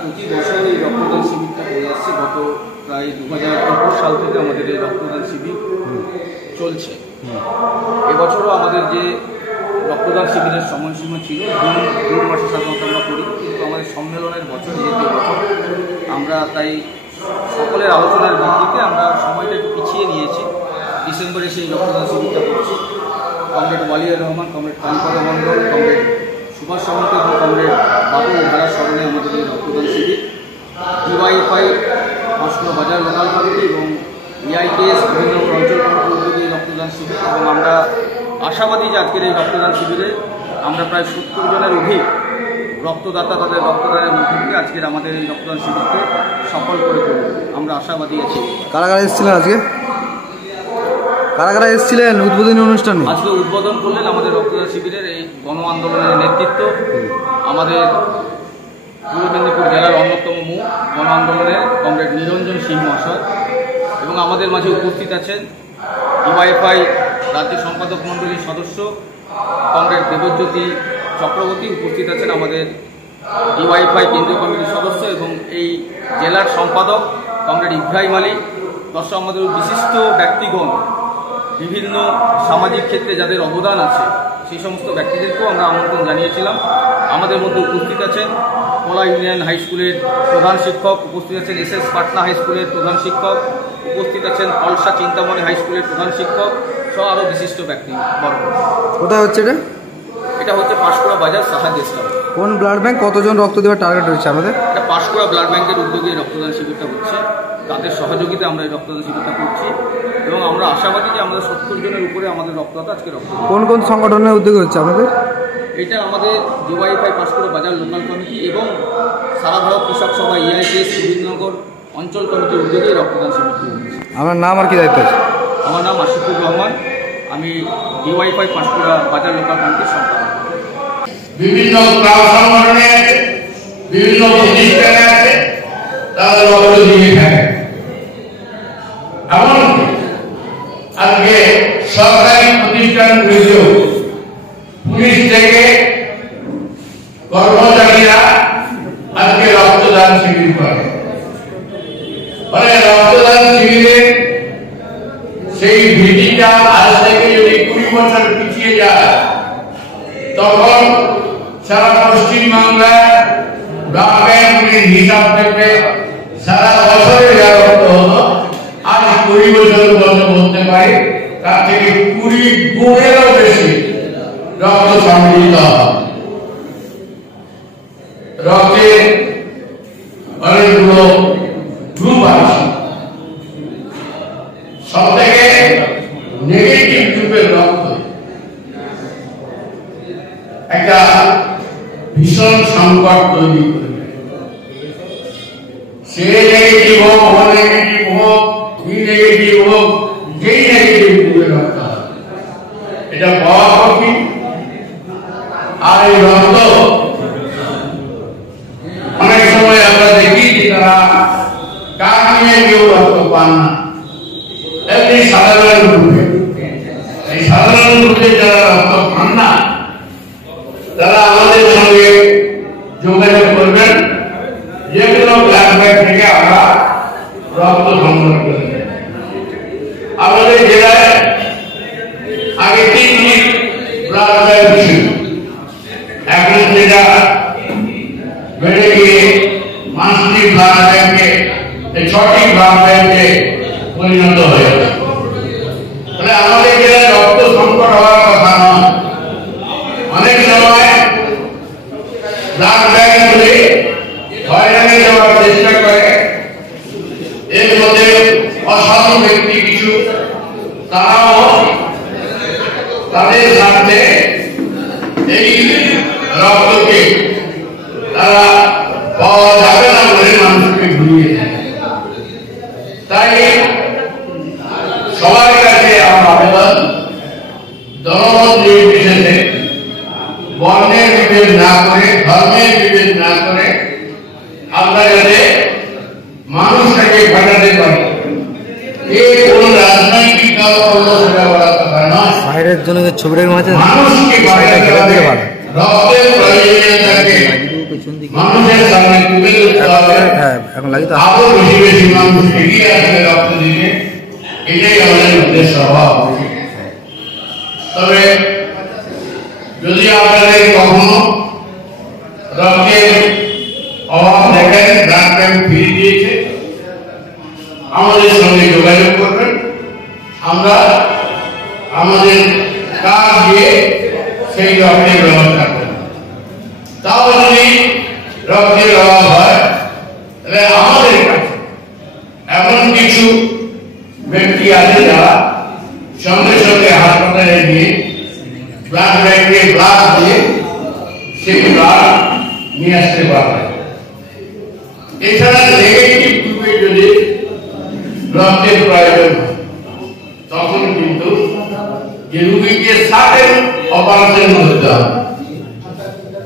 প্রতি বছর এই রক্তদান শিবিরটা করে আসছি। গত প্রায় 2021 সাল থেকে আমাদের এই রক্তদান শিবির চলছে। এবছরও আমাদের যে রক্তদান শিবিরের সময়সীমা ছিল জুন মাসে সাধারণত আমরা করি, কিন্তু আমাদের সম্মেলনের বছর যেহেতু বছর আমরা তাই সকলের আলোচনার ভিত্তিতে আমরা সময়টা একটু পিছিয়ে নিয়েছি। ডিসেম্বরে সেই রক্তদান শিবিরটা করছি। কমরেড ওয়ালিউর রহমান, কমরেড কালীপদ মণ্ডল, কমরেড সুভাষ সামন্ত এবং কমরেড বাবু ধারার স্মরণে আমাদের এই রক্তদান শিবির। ডিওয়াইএফআই পাঁশকুড়া বাজার লোকাল কমিটি এবং EIKS বিভিন্ন অঞ্চল কমিটির উদ্যোগে এই রক্তদান শিবির, এবং আমরা আশাবাদী যে আজকের এই রক্তদান শিবিরে আমরা প্রায় 70 জনের অধিক রক্তদাতা তাদের রক্তদানের মধ্যে থেকে আজকের আমাদের এই রক্তদান শিবিরকে সফল করে তুলব আমরা আশাবাদী আছি। কারা কারা এসেছিলেন আজকে? কারা কারা এসেছিলেন উদ্বোধনী অনুষ্ঠানে? আজকে উদ্বোধন করলেন আমাদের রক্তদান শিবিরের এই গণ আন্দোলনের নেতৃত্ব আমাদের পূর্ব মেদিনীপুর জেলার অন্যতম মুখ গণ আন্দোলনের কমরেড নিরঞ্জন সিং মহাশয়, এবং আমাদের মাঝে উপস্থিত আছেন ডিওয়াইএফআই রাজ্য সম্পাদক মণ্ডলীর সদস্য কমরেড দেবজ্যোতি চক্রবর্তী, উপস্থিত আছেন আমাদের ডিওয়াইএফআই কেন্দ্রীয় কমিটির সদস্য এবং এই জেলার সম্পাদক কমরেড ইব্রাহিম আলী, প্লাস আমাদের বিশিষ্ট ব্যক্তিগণ বিভিন্ন সামাজিক ক্ষেত্রে যাদের অবদান আছে সেই সমস্ত ব্যক্তিদেরকেও আমরা আমন্ত্রণ জানিয়েছিলাম। আমাদের মধ্যে উপস্থিত আছেন কোলা ইউনিয়ন হাই স্কুলের প্রধান শিক্ষক, উপস্থিত আছেন SS পাটনা হাই স্কুলের প্রধান শিক্ষক, উপস্থিত আছেন পলসা চিন্তামণি হাই স্কুলের প্রধান শিক্ষক সহ আরও বিশিষ্ট ব্যক্তিবর্গ। কোথায় হচ্ছে এটা? এটা হচ্ছে পাঁশকুড়া বাজার সাহা গেস্ট হাউস। কোন ব্লাড ব্যাংক? কতজন রক্ত দেওয়ার টার্গেট রয়েছে আমাদের? এটা পাঁশকুড়া ব্লাড ব্যাংকের উদ্যোগে রক্তদান শিবিরটা হচ্ছে, তাদের সহযোগিতা আমরা এই রক্তদান শিবিরটা করছি, এবং আমরা আশাবাদী যে আমাদের 70 জনের উপরে আমাদের রক্তদাতা আজকে রক্তদান। কোন কোন সংগঠনের উদ্যোগে হচ্ছে আমাদের? এটা আমাদের ডিওয়াইএফআই পাঁশকুড়া বাজার লোকাল কমিটি এবং সারা ভারত কৃষক সভা EIKS গোবিন্দনগর অঞ্চল কমিটির উদ্যোগে রক্তদান শিবিরটি হচ্ছে। আমার নাম আর কি দায়িত্ব আছে? আমার নাম আশিকুর রহমান, আমি ডিওয়াইএফআই পাঁশকুড়া বাজার লোকাল কমিটির সম্পাদক। বিভিন্ন ক্লাব সংগঠনে আছে, বিভিন্ন প্রতিষ্ঠানে আছে, তারা রক্ত দিয়ে থাকে। এমনকি আজকে সরকারি প্রতিষ্ঠানগুলিতেও পুলিশ থেকে কর্মচারীরা আজকে রক্তদান শিবির করে। মানে রক্তদান শিবিরে সেই ভিডিটা আজ থেকে যদি 20 বছর পিছিয়ে যায়, তখন সারা পশ্চিমবাংলায় ব্লাড ব্যাংকের হিসাব থেকে সারা বছরে যা রক্ত হতো আজ 20 বছর বলতে পারি তার থেকে 20 গুণেরও বেশি রক্ত সংগৃহীত হয়। রক্তে অনেকগুলো গ্রুপ আছে, সব থেকে নেগেটিভ গ্রুপের রক্ত একটা ভীষণ সংকট তৈরি করবে। সে নেগেটিভ হোক, ও নেগেটিভ হোক, বি নেগেটিভ হোক, যেই নেগেটিভ গ্রুপের রক্ত এটা পাওয়া কঠিন। আর এই রক্ত অনেক সময় আমরা দেখি যে তারা কাক নিয়ে কেউ রক্ত পান না, এমনি সাধারণ গ্রুপে। এই সাধারণ গ্রুপে যারা রক্ত পান না তারা আমাদের সঙ্গে যোগাযোগ করবেন, যেগুলো ব্লাড ব্যাংক থেকে আমরা রক্ত সংগ্রহ করি। আমাদের জেলায় আগে 3টি ব্লাড ব্যাংক ছিল, এখন সেটা বেড়ে গিয়ে 5টি ব্লাড ব্যাংকে 6টি ব্লাড ব্যাংকে পরিণত হয়েছে। তাহলে আমাদের জেলায় রক্ত সংকট হওয়ার কথা নয়। অনেক সময় ব্লাড ব্যাংকগুলি হয়রানি দেওয়ার চেষ্টা করে, এর মধ্যে অসাধু ব্যক্তি কিছু তারাও তাদের সাথে এই রক্তকে তারা পাওয়া যাবে না বলে মানুষকে ঘুরিয়ে দেয়। তাই সবার কাছে আমার আবেদন, জনমত নির্বিশেষে, বর্ণের বিভেদ না করে, ধর্মের বিভেদ না করে আমরা যাতে মানুষটাকে ঘটাতে পারি। এই কোন রাজনৈতিক দল করলো সেটা বড় কথা নয়। বাইরের জন্য ছবিটার মাঝে মানুষকে রক্তের প্রয়োজনীয়তাকে মানুষের সামনে তুলে ধরতে হবে। হ্যাঁ, এখন লাগি তো আরো বেশি বেশি মানুষ এগিয়ে আসবে রক্ত দিতে, এটাই আমাদের উদ্দেশ্য হওয়া উচিত। তবে যদি আপনাদের কখনো রক্তের অভাব দেখেন, ব্লাড ব্যাংক ফিরে দিয়েছে, আমাদের সঙ্গে যোগাযোগ করবেন। আমরা আমাদের কাজ দিয়ে সেই রক্তের ব্যবস্থা করব। তাও যদি রক্তের অভাব হয় তাহলে আমাদের কাছে এমন কিছু ব্যক্তি আছে যারা সঙ্গে সঙ্গে হাসপাতালে গিয়ে ব্লাড ব্যাংকে ব্লাড দিয়ে সেই ব্লাড নিয়ে আসতে পারবে। এছাড়া নেগেটিভ গ্রুপে যদি রক্তের প্রয়োজন হয় তখন কিন্তু যে রুগীকে সার্টেন অপারেশন করতে হবে,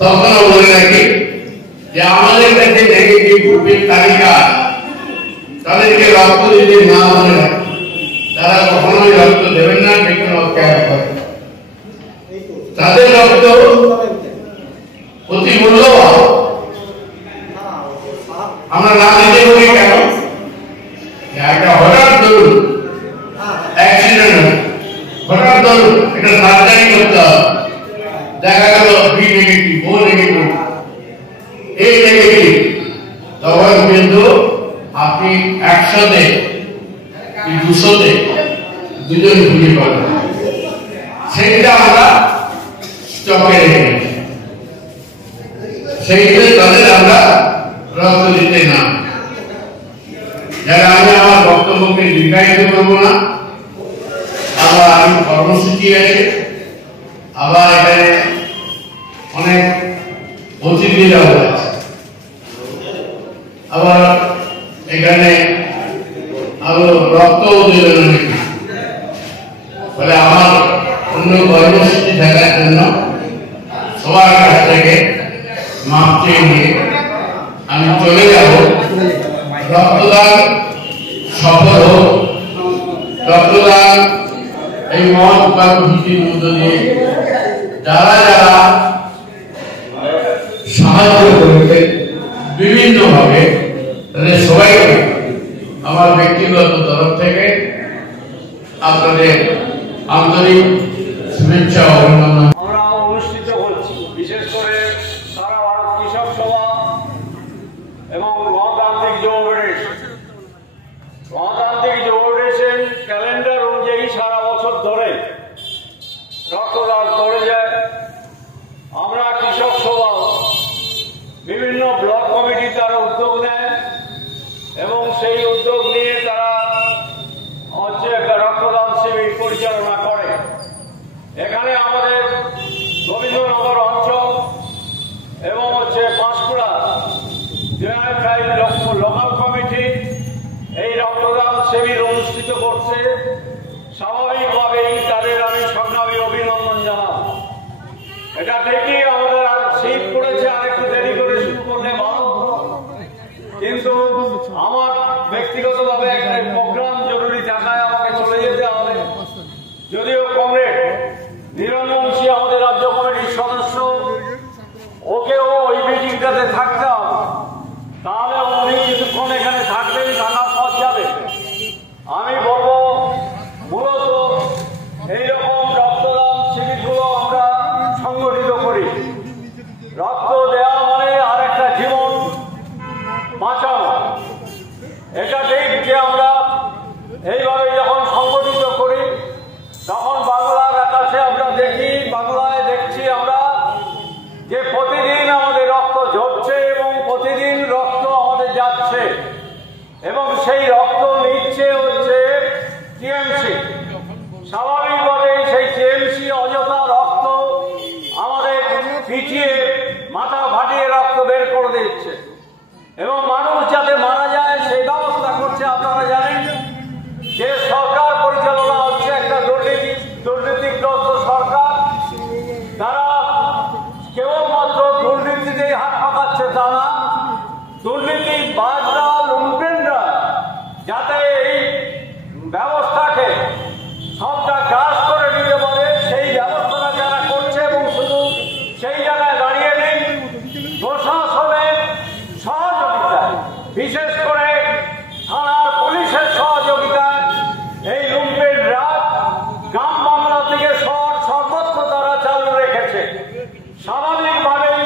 তখন বলে রাখি যে আমাদের কাছে নেগেটিভ গ্রুপের তালিকা, তাদেরকে রক্ত দিতে না বলে রাখি, তারা কখনোই রক্ত দেবেন না, বিভিন্ন ক্যাম্প করে। তাদের রক্ত অতি মূল্যবান, আমরা না দিতে বলি কেন? একটা হঠাৎ ধরুন অ্যাক্সিডেন্ট, হঠাৎ ধরুন এটা সার্জারি করতে হবে, দেখা গেল বি নেগেটিভ, ও নেগেটিভ, এই নেগেটিভ, তখন কিন্তু আপনি 100-তে কি 200-তে দুজন খুঁজে পাবেন। সেইটা আমরা স্টকে রেখেছি, সেইটা তাদের আমরা রক্ত দিতে না। যারা আমি আমার বক্তব্যকে দীর্ঘায়িত করবো না, আবার আমি কর্মসূচি আছে, আবার এখানে অনেক অতিথিরা আছে, আবার এখানে আরো রক্ত দিলেন, ফলে আমার অন্য কর্মসূচি থাকার জন্য সবার কাছ থেকে মাপ চেয়ে নিয়ে আমি চলে যাব। রক্তদান সফল হোক, রক্তদান এই মহৎ কর্মসূচির মধ্য দিয়ে যারা যারা সাহায্য করেছে বিভিন্ন ভাবে, তাদের সবাইকে আমার ব্যক্তিগত তরফ থেকে আপনাদের আন্তরিক শুভেচ্ছা ও অভিনন্দন। আমরা অনুষ্ঠিত করছি, বিশেষ করে সারা ভারত কৃষক সভা এবং গণতান্ত্রিক যুব ফেডারেশন। গণতান্ত্রিক যুব ফেডারেশন ক্যালেন্ডার অনুযায়ী সারা বছর ধরে রক্তদান করে যায়। আমরা কৃষক সভা বিভিন্ন ব্লক কমিটি তারা উদ্যোগ নেয় এবং সেই উদ্যোগ নিয়ে তারা রক্তদান শিবির পরিচালনা করে। এখানে আমাদের গোবিন্দনগর অঞ্চল এবং পাঁশকুড়া লোকাল কমিটি এই রক্তদান শিবির অনুষ্ঠিত করছে। স্বাভাবিকভাবেই তাদের আমি সংগ্রামী অভিনন্দন জানাব। এটা দেখি আমাদের আর শীত পড়েছে, আর একটু দেরি করে শুরু করলে ভালো, কিন্তু আমার ব্যক্তিগতভাবে একটা প্রোগ্রাম জরুরি থাকায় আমাকে চলে যেতে হবে। যদিও কমরেড নিরঞ্জন সিং আমাদের রাজ্য কমিটির সদস্য, ওকেও ওই মিটিংটাতে থাকতে হবে, তাহলে উনি কিছুক্ষণ এখানে থাকবেন, থাকার পর যাবে। আমি বলবো মূলত এইরকম রক্তদান শিবিরগুলো আমরা সংগঠিত করি। রক্ত দেওয়া মানে আর একটা জীবন বাঁচানো, এটা ঠিক যে আমরা এইভাবে যখন সংগঠিত করি তখন বাংলার আকাশে আমরা দেখি, বাংলায় দেখছি আমরা যে প্রতিদিন আমাদের রক্ত ঝরছে এবং প্রতিদিন রক্ত আমাদের যাচ্ছে, এবং সেই রক্ত নিচ্ছে হচ্ছে টিএমসি। স্বাভাবিকভাবে সেই টিএমসি অযথা রক্ত আমাদের পিছিয়ে মাথা ফাটিয়ে রক্ত বের করে দিচ্ছে এবং মানুষ যাতে মারা যায় সেই ব্যবস্থা করছে। আপনারা জানেন যে সরকার পরিচালনা হচ্ছে একটা দুর্নীতিগ্রস্ত সরকার। তারা কেবলমাত্র দুর্নীতিতেই হাত পাকাচ্ছে তা না, দুর্নীতিবাজরা, লুম্পেনরা যাতে এই ব্যবস্থাকে সবটা গ্রাস করে নিতে পারে সেই ব্যবস্থাটা যারা করছে, এবং শুধু সেই জায়গায় দাঁড়িয়ে নেই, প্রশাসন বিশেষ করে থানার পুলিশের সহযোগিতায় এই লুম্পেন রাত গ্রাম বাংলা থেকে শহর সর্বত্র তারা চালু রেখেছে। স্বাভাবিকভাবেই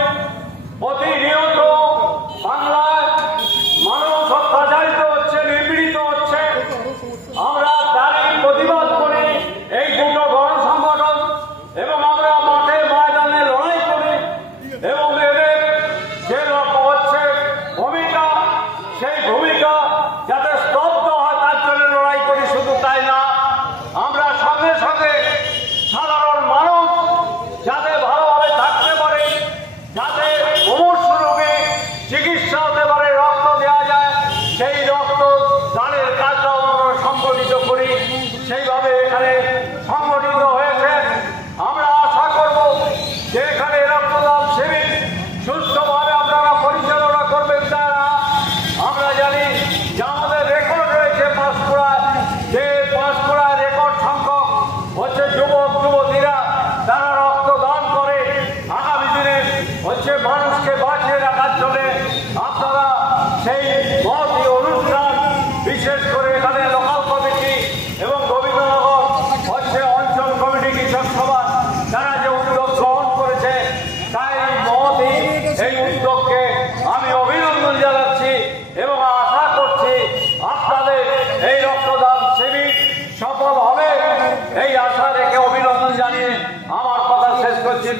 প্রতিনিয়ত বাংলায় মানুষ অত্যাচারিত হচ্ছে, নিপীড়িত হচ্ছে। আমরা তারই প্রতিবাদ করি এই দুটো গণসংগঠন, এবং আমরা মাঠে ময়দানে লড়াই করি, এবং এদের যে হচ্ছে ভূমিকা, সেই ভূমিকা যাতে স্তব্ধ হয় তার জন্য লড়াই করি। শুধু তাই না, আমরা সঙ্গে সঙ্গে সাধারণ মানুষ যাতে ভালোভাবে থাকতে পারে, যাতে মুমূর্ষু রোগী চিকিৎসা হতে পারে, রক্ত দেওয়া যায়, সেই রক্ত দানের কাজটাও আমরা সংগঠিত করি। সেইভাবে এখানে সংগঠিত হয়েছে। আমরা আশা করব যে এখানে রক্তদান শিবির সুস্থভাবে আপনারা পরিচালনা করবেন। তারা আমরা জানি যে আমাদের রেকর্ড রয়েছে পাঁশকুড়ায়, যে পাঁশকুড়ায় রেকর্ড সংখ্যক হচ্ছে যুবক যুবতীরা তারা রক্তদান করে আগামী দিনে হচ্ছে মানুষকে বাঁচিয়ে রাখার জন্য। আপনারা সেই মহতি অনুষ্ঠান, বিশেষ করে এখানে লোকাল কমিটি এবং গোবিন্দনগর হচ্ছে অঞ্চল কমিটি কৃষক সভা তারা যে উদ্যোগ গ্রহণ করেছে, তাই মহতি এই উদ্যোগকে আমি অভিনন্দন জানাচ্ছি এবং আশা করছি আপনাদের এই রক্তদান শিবির সফল হবে। এই আশা রেখে অভিনন্দন জানিয়ে আমার কথা শেষ করছি।